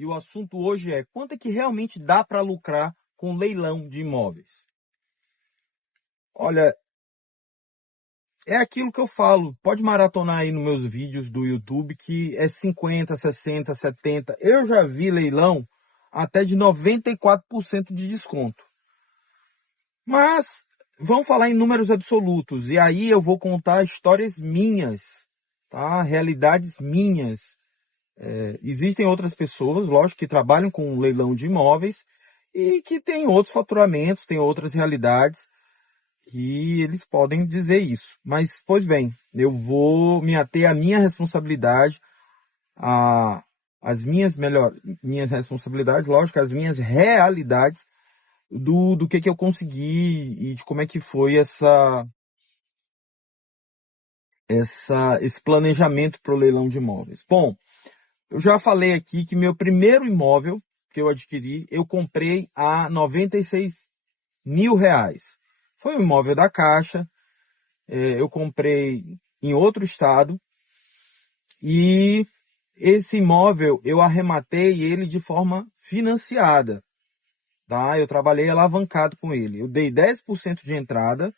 e o assunto hoje é quanto é que realmente dá para lucrar com leilão de imóveis. Olha, é aquilo que eu falo, pode maratonar aí nos meus vídeos do YouTube, que é 50, 60, 70. Eu já vi leilão até de 94% de desconto. Mas vamos falar em números absolutos, e aí eu vou contar histórias minhas, tá? Realidades minhas. Existem outras pessoas, lógico, que trabalham com leilão de imóveis e que têm outros faturamentos, têm outras realidades. E eles podem dizer isso. Mas, pois bem, eu vou me ater à minha responsabilidade, às minhas responsabilidades, lógico, às minhas realidades do que eu consegui e de como é que foi esse planejamento para o leilão de imóveis. Bom, eu já falei aqui que meu primeiro imóvel que eu adquiri, eu comprei a R$ 96.000. Foi um imóvel da Caixa. Eu comprei em outro estado e esse imóvel eu arrematei ele de forma financiada, tá? Eu trabalhei alavancado com ele. Eu dei 10% de entrada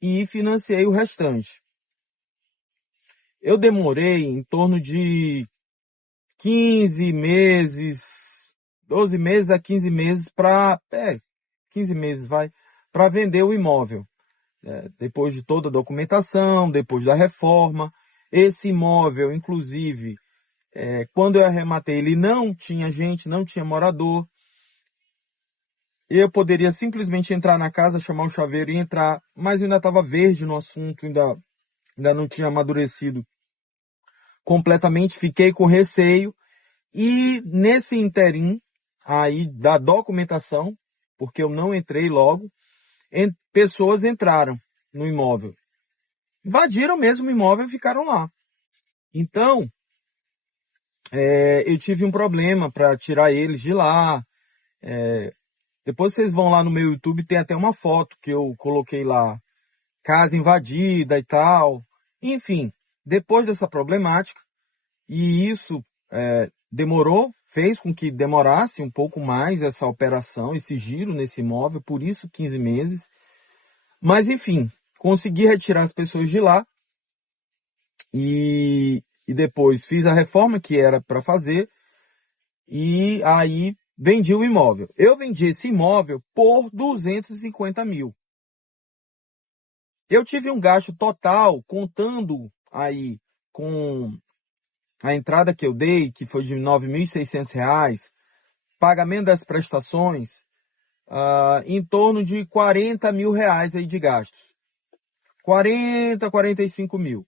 e financiei o restante. Eu demorei em torno de 15 meses, 12 meses a 15 meses para, 15 meses para vender o imóvel. Depois de toda a documentação, depois da reforma. Esse imóvel, inclusive, quando eu arrematei, ele não tinha gente, não tinha morador. Eu poderia simplesmente entrar na casa, chamar um chaveiro e entrar, mas eu ainda estava verde no assunto, ainda não tinha amadurecido completamente, fiquei com receio. E nesse interim aí da documentação, porque eu não entrei logo, pessoas entraram no imóvel. Invadiram mesmo o imóvel e ficaram lá. Então, eu tive um problema para tirar eles de lá. Depois vocês vão lá no meu YouTube, tem até uma foto que eu coloquei lá, casa invadida e tal. Enfim, depois dessa problemática, e isso fez com que demorasse um pouco mais essa operação, esse giro nesse imóvel, por isso 15 meses. Mas enfim, consegui retirar as pessoas de lá e depois fiz a reforma que era para fazer e aí vendi o imóvel. Eu vendi esse imóvel por 250 mil. Eu tive um gasto total, contando aí com a entrada que eu dei, que foi de R$ 9.600, pagamento das prestações, em torno de R$ 40.000 aí de gastos. 45 mil.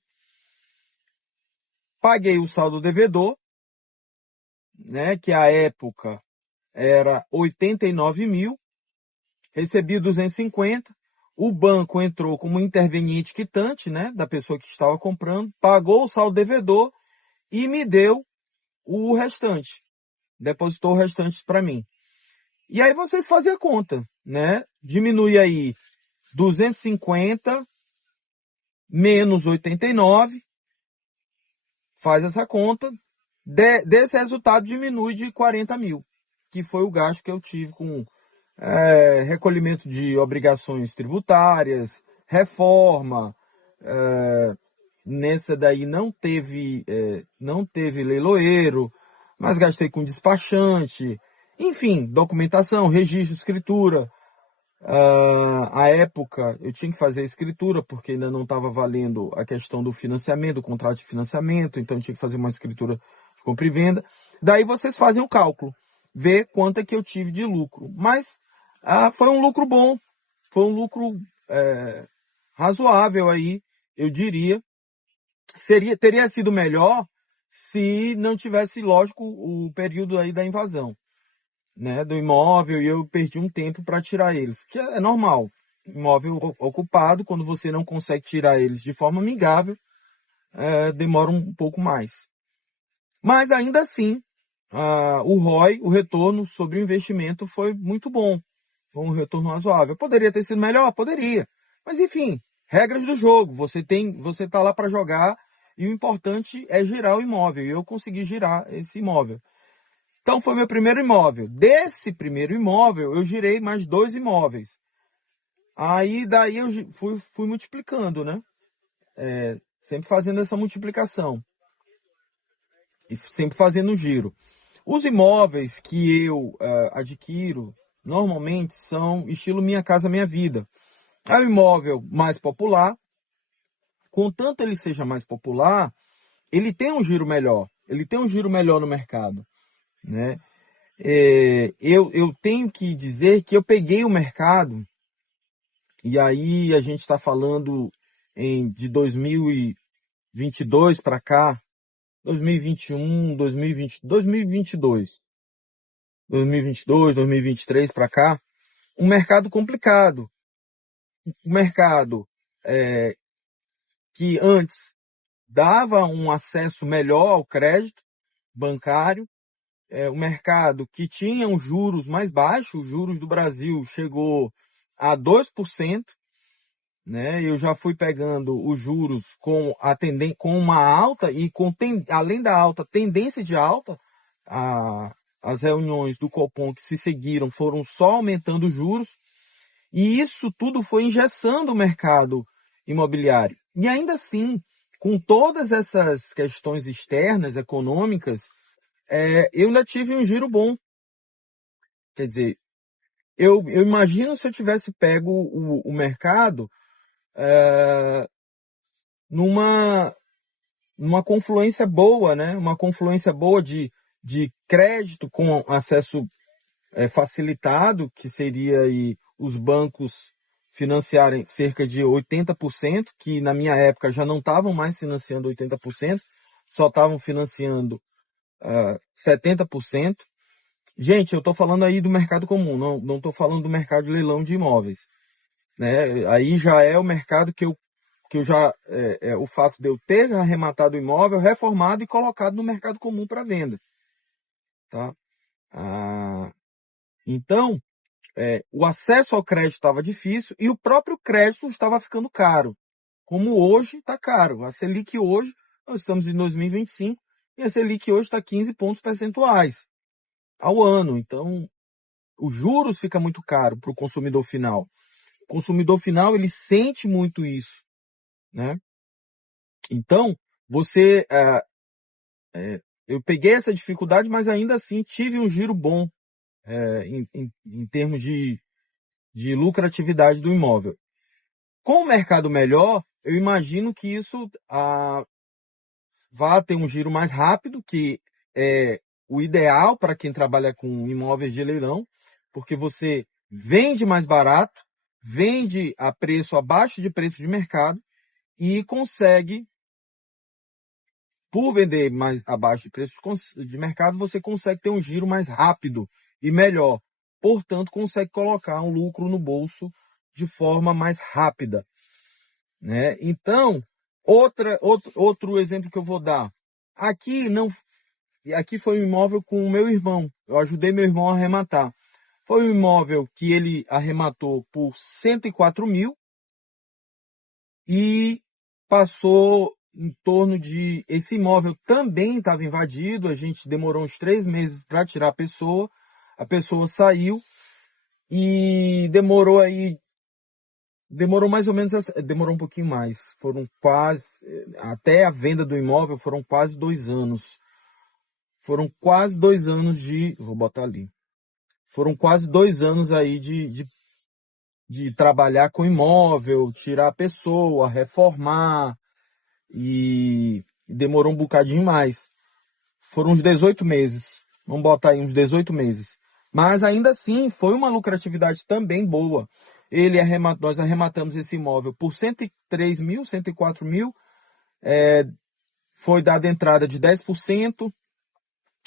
Paguei o saldo devedor, né, que à época era 89 mil, recebi 250, o banco entrou como interveniente quitante, né, da pessoa que estava comprando, pagou o saldo devedor e me deu o restante, depositou o restante para mim. E aí vocês fazem a conta, né, diminui aí 250 menos 89, faz essa conta, desse resultado diminui de 40 mil, que foi o gasto que eu tive com recolhimento de obrigações tributárias, reforma. Nessa daí não teve leiloeiro, mas gastei com despachante, enfim, documentação, registro, escritura. À época eu tinha que fazer a escritura, porque ainda não estava valendo a questão do financiamento, do contrato de financiamento, então eu tinha que fazer uma escritura de compra e venda. Daí vocês fazem o cálculo, ver quanto é que eu tive de lucro. Mas foi um lucro bom, foi um lucro razoável aí, eu diria. Teria sido melhor se não tivesse, lógico, o período aí da invasão, né, do imóvel, e eu perdi um tempo para tirar eles, que é normal. Imóvel ocupado, quando você não consegue tirar eles de forma amigável, demora um pouco mais. Mas ainda assim, o ROI, o retorno sobre o investimento, foi muito bom. Foi um retorno razoável. Poderia ter sido melhor? Poderia. Mas enfim, regras do jogo. Você está lá para jogar e o importante é girar o imóvel. E eu consegui girar esse imóvel. Então foi meu primeiro imóvel. Desse primeiro imóvel, eu girei mais 2 imóveis. Aí daí eu fui multiplicando, né? Sempre fazendo essa multiplicação. E sempre fazendo giro. Os imóveis que eu adquiro, normalmente são estilo Minha Casa Minha Vida. É um imóvel mais popular. Contanto ele seja mais popular, ele tem um giro melhor. Ele tem um giro melhor no mercado, né? Eu tenho que dizer que eu peguei o mercado, e aí a gente está falando de 2022 para cá, 2021, 2022, 2023 para cá, um mercado complicado. Um mercado que antes dava um acesso melhor ao crédito bancário, um mercado que tinha os juros mais baixos, os juros do Brasil chegou a 2%, né? Eu já fui pegando os juros com uma alta e além da alta, tendência de alta. As reuniões do Copom que se seguiram foram só aumentando os juros, e isso tudo foi engessando o mercado imobiliário. E ainda assim, com todas essas questões externas, econômicas, eu ainda tive um giro bom. Quer dizer, eu imagino se eu tivesse pego o mercado numa confluência boa, né? Uma confluência boa de crédito com acesso facilitado, que seria aí os bancos financiarem cerca de 80%, que na minha época já não estavam mais financiando 80%, só estavam financiando 70%. Gente, eu estou falando aí do mercado comum, não estou falando do mercado de leilão de imóveis, né? Aí já é o mercado que eu já, o fato de eu ter arrematado o imóvel, reformado e colocado no mercado comum para venda, tá? Então, o acesso ao crédito estava difícil e o próprio crédito estava ficando caro. Como hoje está caro. A Selic hoje, nós estamos em 2025, e a Selic hoje está 15 pontos percentuais ao ano. Então, os juros fica muito caro para o consumidor final. O consumidor final, ele sente muito isso, né? Então, eu peguei essa dificuldade, mas ainda assim tive um giro bom em termos de lucratividade do imóvel. Com o mercado melhor, eu imagino que isso vá ter um giro mais rápido, que é o ideal para quem trabalha com imóveis de leilão, porque você vende mais barato, vende a preço abaixo de preço de mercado e consegue, por vender mais abaixo de preço de mercado, você consegue ter um giro mais rápido e melhor. Portanto, consegue colocar um lucro no bolso de forma mais rápida, né? Então, outro exemplo que eu vou dar. Aqui foi um imóvel com o meu irmão. Eu ajudei meu irmão a arrematar. Foi um imóvel que ele arrematou por 104 mil e passou em torno de... Esse imóvel também estava invadido, a gente demorou uns 3 meses para tirar a pessoa saiu e demorou mais ou menos, demorou um pouquinho mais, até a venda do imóvel foram quase 2 anos. Foram quase 2 anos vou botar ali, foram quase 2 anos aí de trabalhar com imóvel, tirar a pessoa, reformar, e demorou um bocadinho mais. Foram uns 18 meses, vamos botar aí uns 18 meses. Mas ainda assim, foi uma lucratividade também boa. Nós arrematamos esse imóvel por 103 mil, 104 mil, foi dada entrada de 10%,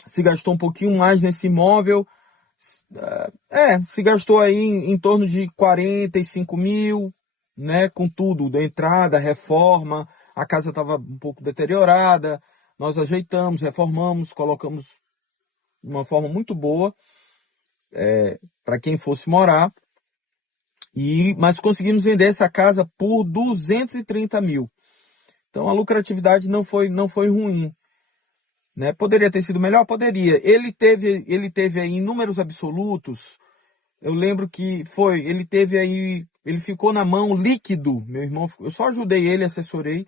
se gastou um pouquinho mais nesse imóvel, se gastou aí em torno de 45 mil, né, com tudo, da entrada, reforma, a casa estava um pouco deteriorada, nós ajeitamos, reformamos, colocamos de uma forma muito boa para quem fosse morar, mas conseguimos vender essa casa por 230 mil. Então a lucratividade não foi ruim. né? Poderia ter sido melhor? Poderia. Ele teve aí em números absolutos, eu lembro que ele ficou na mão líquido, meu irmão, eu só ajudei ele, assessorei,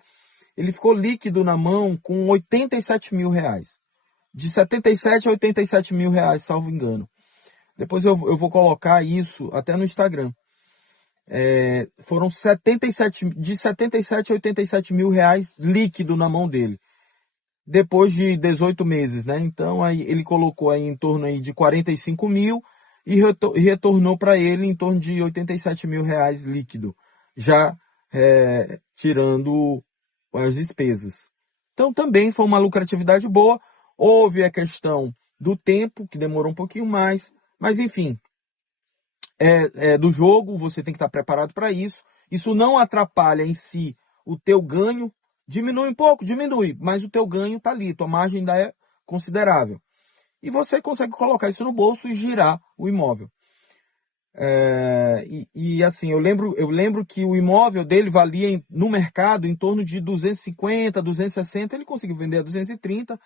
ele ficou líquido na mão com 87 mil reais. De 77 a 87 mil reais, salvo engano. Depois eu vou colocar isso até no Instagram. Foram de 77 a 87 mil reais líquido na mão dele. Depois de 18 meses, né? Então aí ele colocou aí em torno aí de 45 mil e retornou para ele em torno de 87 mil reais líquido, já tirando as despesas. Então também foi uma lucratividade boa. Houve a questão do tempo, que demorou um pouquinho mais, mas enfim, do jogo, você tem que estar preparado para isso. Isso não atrapalha em si o teu ganho. Diminui um pouco, diminui, mas o teu ganho está ali, tua margem ainda é considerável. E você consegue colocar isso no bolso e girar o imóvel. Assim, eu lembro que o imóvel dele valia no mercado em torno de 250, 260, ele conseguiu vender a 230.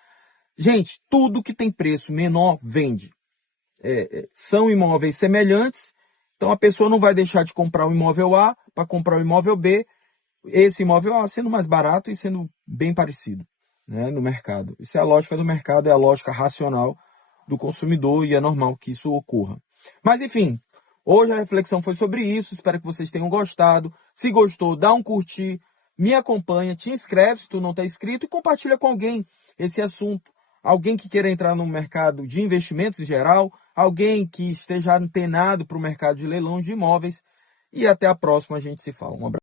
Gente, tudo que tem preço menor vende. São imóveis semelhantes, então a pessoa não vai deixar de comprar o imóvel A para comprar o imóvel B, esse imóvel A sendo mais barato e sendo bem parecido, né, no mercado. Isso é a lógica do mercado, é a lógica racional do consumidor e é normal que isso ocorra. Mas enfim, hoje a reflexão foi sobre isso, espero que vocês tenham gostado. Se gostou, dá um curtir, me acompanha, te inscreve se tu não está inscrito e compartilha com alguém esse assunto. Alguém que queira entrar no mercado de investimentos em geral, alguém que esteja antenado para o mercado de leilão de imóveis. E até a próxima, a gente se fala. Um abraço.